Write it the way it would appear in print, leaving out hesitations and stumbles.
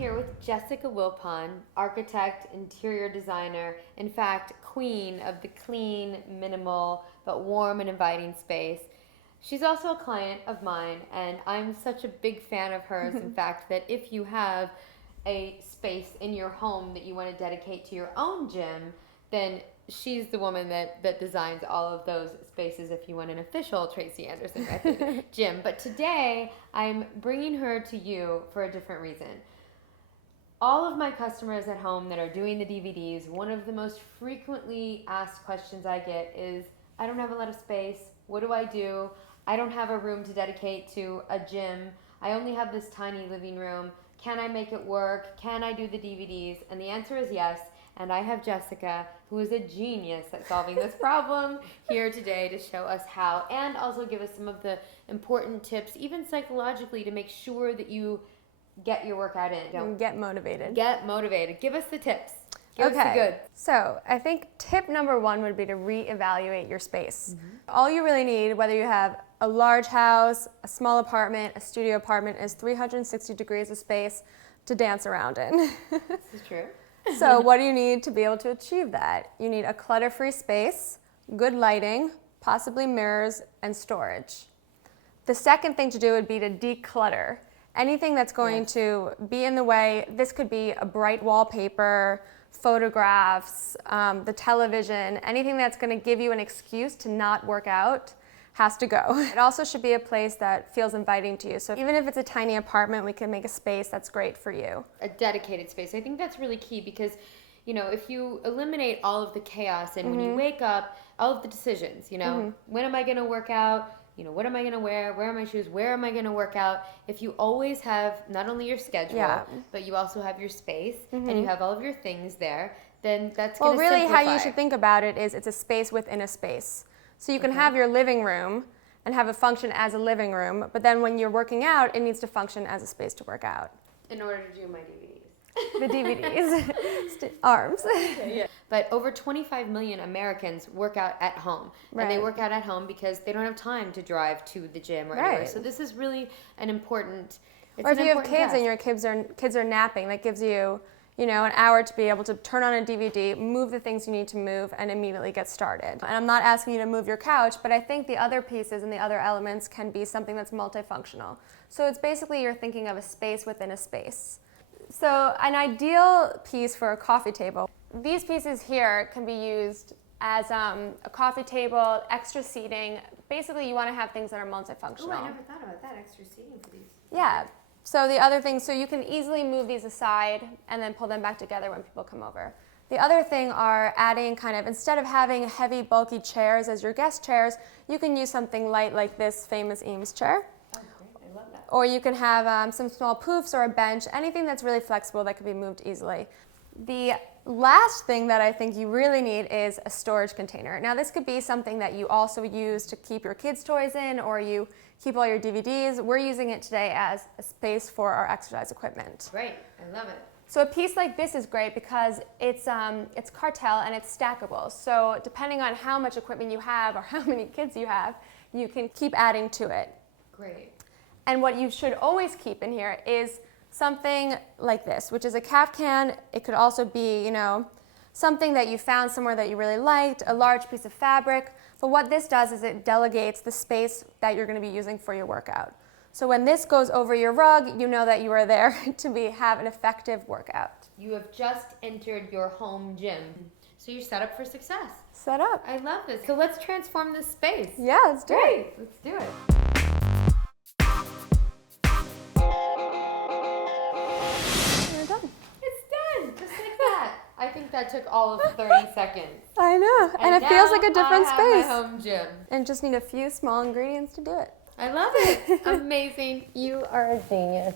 here with Jessica Wilpon, architect, interior designer, in fact, queen of the clean, minimal, but warm and inviting space. She's also a client of mine, and I'm such a big fan of hers, in fact, that if you have a space in your home that you want to dedicate to your own gym, then she's the woman that designs all of those spaces if you want an official Tracy Anderson method gym. But today, I'm bringing her to you for a different reason. All of my customers at home that are doing the DVDs, one of the most frequently asked questions I get is, I don't have a lot of space. What do I do? I don't have a room to dedicate to a gym. I only have this tiny living room. Can I make it work? Can I do the DVDs? And the answer is yes. And I have Jessica, who is a genius at solving this problem, here today to show us how, and also give us some of the important tips, even psychologically, to make sure that you get your workout in. Get motivated. Get motivated. Give us the tips. Give us the good. So I think tip number one would be to reevaluate your space. All you really need, whether you have a large house, a small apartment, a studio apartment, is 360 degrees of space to dance around in. This is true. So what do you need to be able to achieve that? You need a clutter-free space, good lighting, possibly mirrors, and storage. The second thing to do would be to declutter. Anything that's going to be in the way, this could be a bright wallpaper, photographs, the television, anything that's going to give you an excuse to not work out has to go. It also should be a place that feels inviting to you. So even if it's a tiny apartment, we can make a space that's great for you. A dedicated space. I think that's really key because, you know, if you eliminate all of the chaos and when you wake up, all of the decisions, you know, when am I going to work out? You know, what am I going to wear? Where are my shoes? Where am I going to work out? If you always have not only your schedule, but you also have your space and you have all of your things there, then that's going to simplify. Well, really how you should think about it is it's a space within a space. So you can have your living room and have it function as a living room, but then when you're working out, it needs to function as a space to work out. In order to do my DVDs. The DVDs. Arms. Yeah. But over 25 million Americans work out at home. Right. And they work out at home because they don't have time to drive to the gym or anywhere. So this is really an important Or if you have kids and your kids are napping, that gives you, you know, an hour to be able to turn on a DVD, move the things you need to move, and immediately get started. And I'm not asking you to move your couch, but I think the other pieces and the other elements can be something that's multifunctional. So it's basically you're thinking of a space within a space. So an ideal piece for a coffee table, these pieces here can be used as a coffee table, extra seating. Basically, you want to have things that are multifunctional. Oh, I never thought about that, extra seating for these. Yeah. So the other thing, so you can easily move these aside and then pull them back together when people come over. The other thing are adding kind of, instead of having heavy, bulky chairs as your guest chairs, you can use something light like this famous Eames chair. Oh, great. I love that. Or you can have some small poofs or a bench, anything that's really flexible that can be moved easily. The last thing that I think you really need is a storage container. Now this could be something that you also use to keep your kids' toys in, or you keep all your DVDs. We're using it today as a space for our exercise equipment. Great, I love it. So a piece like this is great because it's cartel and it's stackable. So depending on how much equipment you have or how many kids you have, you can keep adding to it. Great. And what you should always keep in here is something like this, which is a calf can. It could also be, you know, something that you found somewhere that you really liked, a large piece of fabric. But what this does is it delegates the space that you're going to be using for your workout. So when this goes over your rug, you know that you are there to have an effective workout. You have just entered your home gym. So you're set up for success. Set up. I love this. So let's transform this space. Yeah, let's do it. Let's do it. We're done. It's done, just like that. I think that took all of 30 seconds. I know, and it feels like a different space. I have my home gym. And just need a few small ingredients to do it. I love it. Amazing. You are a genius.